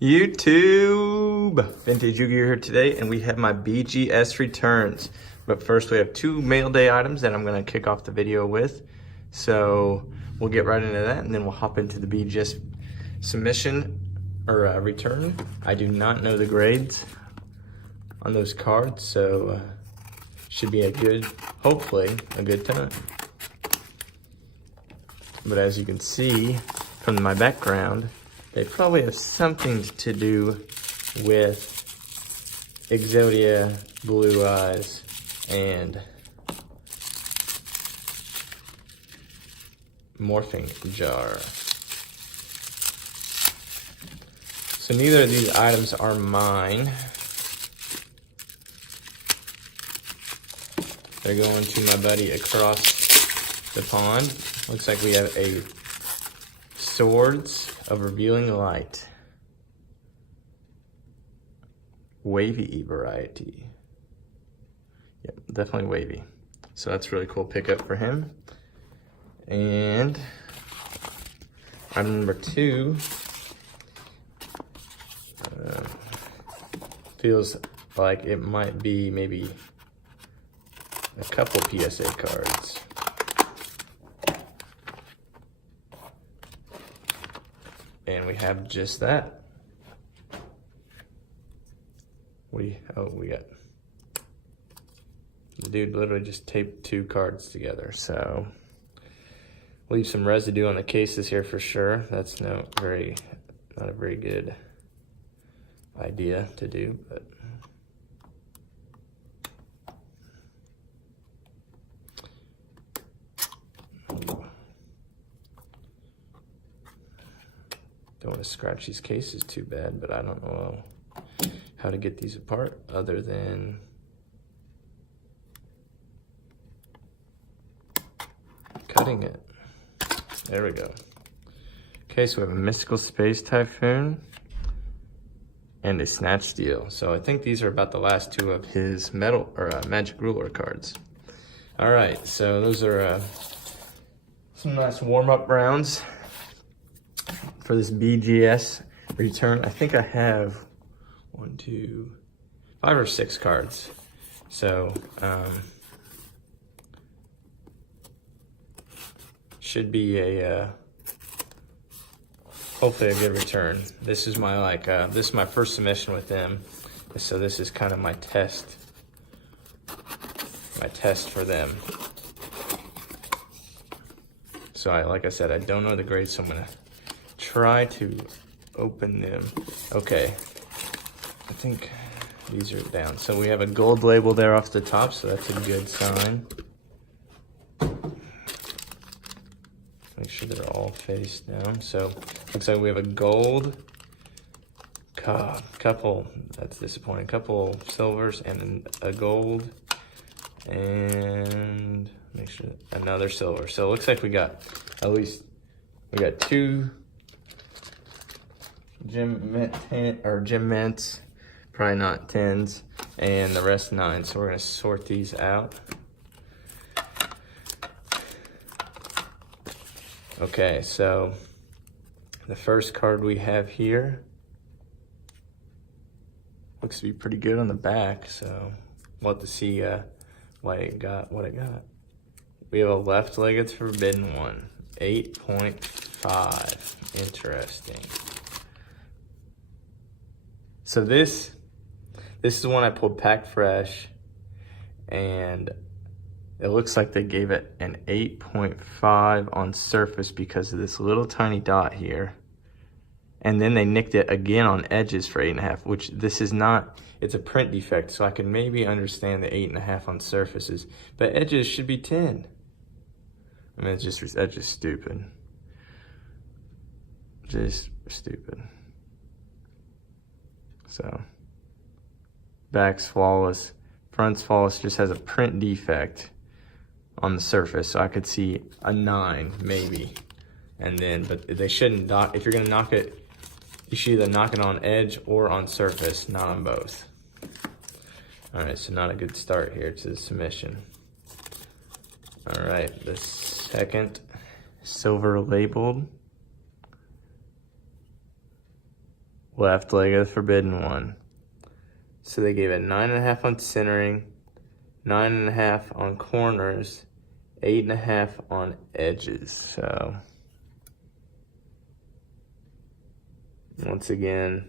YouTube! Vintage Yugioh here today, and we have my BGS returns. But first we have two mail day items that I'm going to kick off the video with. So we'll get right into that, and then we'll hop into the BGS submission, or return. I do not know the grades on those cards, so should be a good, hopefully, a good time. But as you can see from my background, they probably have something to do with Exodia, Blue Eyes, and Morphing jar. So neither of these items are mine. They're going to my buddy across the pond. Looks like we have a Swords of Revealing Light. Wavy variety. Yep, definitely wavy. So that's a really cool pickup for him. And item number 2 feels like it might be maybe a couple PSA cards. And we have just that. We got, the dude literally just taped 2 cards together. So leave some residue on the cases here for sure. That's not a very good idea to do, but don't want to scratch these cases too bad, but I don't know how to get these apart other than cutting it. There we go. Okay, so we have a Mystical Space Typhoon and a Snatch Steel. So I think these are about the last 2 of his metal or Magic Ruler cards. All right, so those are some nice warm-up rounds for this BGS return. I think I have 1, 2, 5 or 6 cards. So should be a hopefully a good return. This is my this is my first submission with them, so this is kind of my test for them. So like I said, I don't know the grades, so I'm gonna try to open them. Okay, I think these are down. So we have a gold label there off the top, so that's a good sign. Make sure they're all face down. So looks like we have a gold, couple, that's disappointing, couple silvers and a gold, and make sure another silver. So it looks like we got 2 gem mints, probably not 10s, and the rest 9. So we're gonna sort these out. Okay, so the first card we have here looks to be pretty good on the back, so we'll have to see what it got. We have a left-legged Forbidden One, 8.5. Interesting. So this is the one I pulled pack fresh, and it looks like they gave it an 8.5 on surface because of this little tiny dot here. And then they nicked it again on edges for 8.5, which this is not, it's a print defect, so I can maybe understand the 8.5 on surfaces, but edges should be 10. I mean, that's just stupid. Just stupid. So, back's flawless, front's flawless, just has a print defect on the surface, so I could see a 9 maybe. And then, but they shouldn't knock, if you're gonna knock it, you should either knock it on edge or on surface, not on both. All right, so not a good start here to the submission. All right, the second silver labeled left leg of the forbidden one. So they gave it 9.5 on centering, 9.5 on corners, 8.5 on edges. So once again,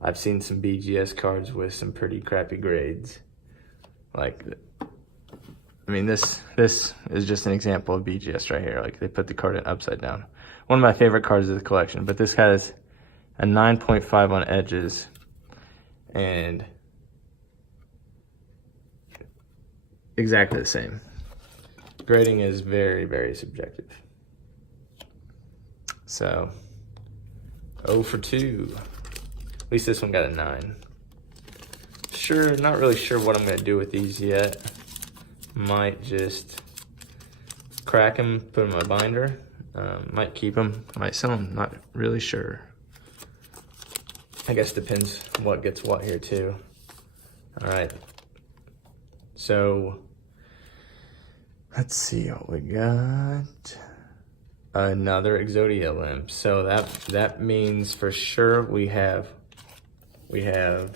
I've seen some BGS cards with some pretty crappy grades. Like, I mean, this is just an example of BGS right here. Like, they put the card in upside down. One of my favorite cards of the collection, but this has a 9.5 on edges, and exactly the same. Grading is very, very subjective. So, 0 for 2. At least this one got a 9. Sure, not really sure what I'm gonna do with these yet. Might just crack them, put them in my binder. Might keep them, might sell them, not really sure. I guess depends what gets what here too. All right, so let's see what we got. Another Exodia limb. So that means for sure we have a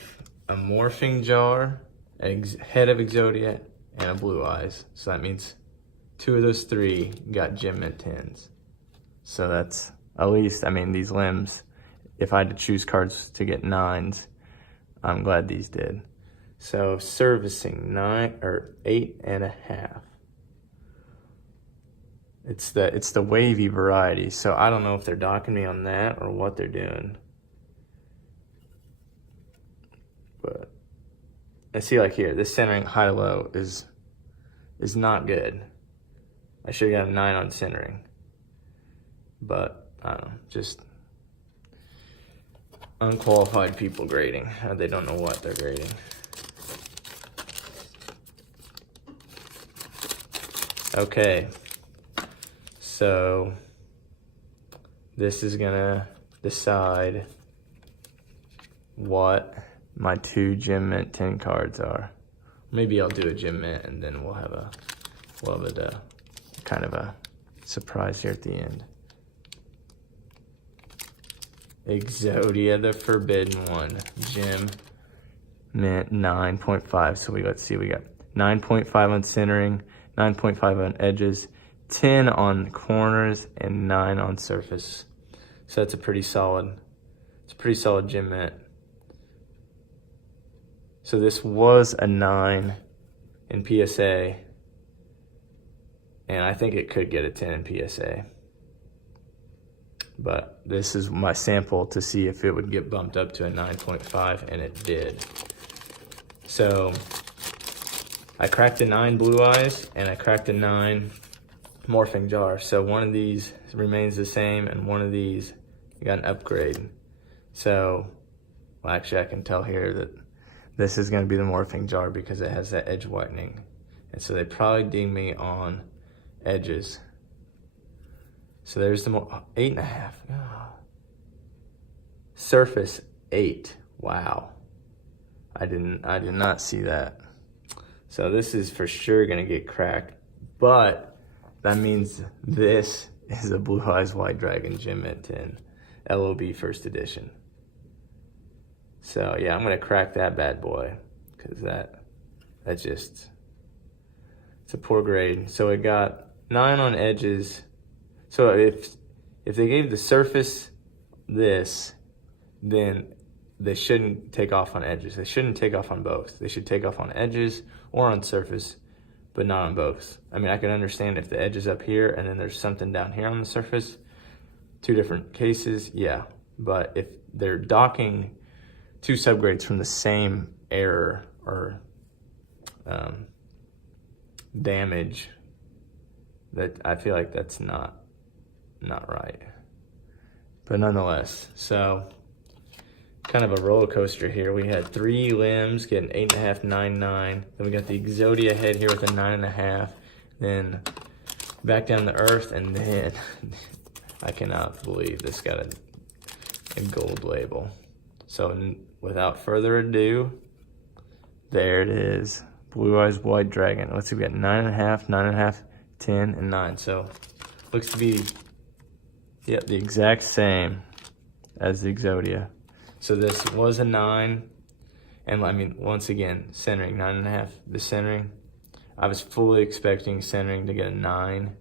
Morphing jar, a head of Exodia, and a Blue Eyes. So that means 2 of those 3 got gem mint 10s. So that's, at least, I mean, these limbs, if I had to choose cards to get 9s, I'm glad these did. So servicing 9 or 8.5. It's the wavy variety. So I don't know if they're docking me on that or what they're doing. But I see, like here, this centering high-low is not good. I should have got a 9 on centering. But, I don't know, just unqualified people grading. They don't know what they're grading. Okay, so this is gonna decide what my 2 gem mint 10 cards are. Maybe I'll do a gem mint and then we'll have a kind of a surprise here at the end. Exodia, the forbidden one, gem mint 9.5. So let's see, we got 9.5 on centering, 9.5 on edges, 10 on corners, and 9 on surface. So that's a pretty solid, gem mint. So this was a 9 in PSA, and I think it could get a 10 in PSA. But this is my sample to see if it would get bumped up to a 9.5, and it did. So I cracked a 9 Blue Eyes, and I cracked a 9 Morphing jar. So one of these remains the same, and one of these got an upgrade. So, well, actually I can tell here that this is going to be the Morphing jar because it has that edge whitening. And so they probably ding me on edges. So there's the 8.5. Oh. Surface 8. Wow. I did not see that. So this is for sure going to get cracked. But that means this is a Blue Eyes White Dragon Gem Mint 10 LOB first edition. So yeah, I'm gonna crack that bad boy because that's just, it's a poor grade. So it got 9 on edges. So if they gave the surface this, then they shouldn't take off on edges. They shouldn't take off on both. They should take off on edges or on surface, but not on both. I mean, I can understand if the edge is up here and then there's something down here on the surface, 2 different cases, yeah. But if they're docking 2 subgrades from the same error or damage, that I feel like that's not right. But nonetheless, so kind of a roller coaster here. We had 3 limbs getting 8.5, 9, 9. Then we got the Exodia head here with a 9.5. Then back down to earth, and then I cannot believe this got a gold label. So without further ado, there it is. Blue Eyes White Dragon. Let's see, we got 9.5, 9.5, 10, and 9. So looks to be, yeah, the exact same as the Exodia. So this was a 9, and I mean, once again, centering, 9.5, the centering. I was fully expecting centering to get a 9,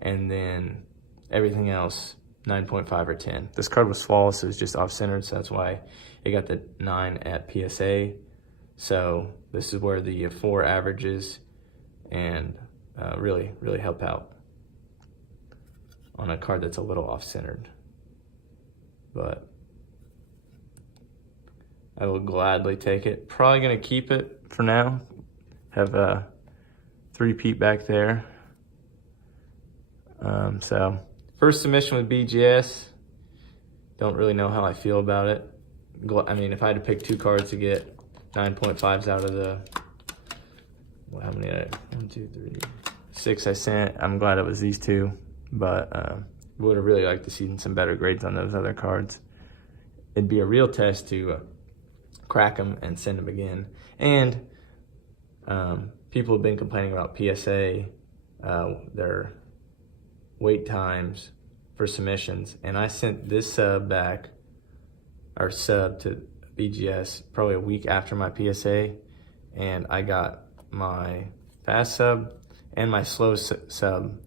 and then everything else, 9.5 or 10. This card was flawless, it was just off-centered, so that's why it got the 9 at PSA. So this is where the 4 averages and really help out on a card that's a little off-centered. But I will gladly take it. Probably gonna keep it for now. Have a 3-peat back there. So first submission with BGS. Don't really know how I feel about it. I mean, if I had to pick 2 cards to get 9.5s out of the, well, how many? 1, 2, 3, 6 I sent. I'm glad it was these 2, but would have really liked to see some better grades on those other cards. It'd be a real test to crack them and send them again. And people have been complaining about PSA, their wait times for submissions, and I sent this sub back, or sub to BGS probably a week after my PSA, and I got my fast sub and my slow sub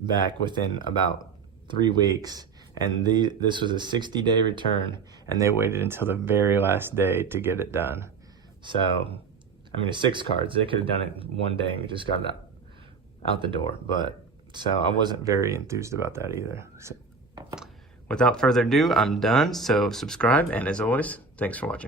back within about 3 weeks, and this was a 60-day return, and they waited until the very last day to get it done. So I mean, it's 6 cards. They could have done it one day and just got it out the door. But so I wasn't very enthused about that either. So without further ado, I'm done. So subscribe, and as always, thanks for watching.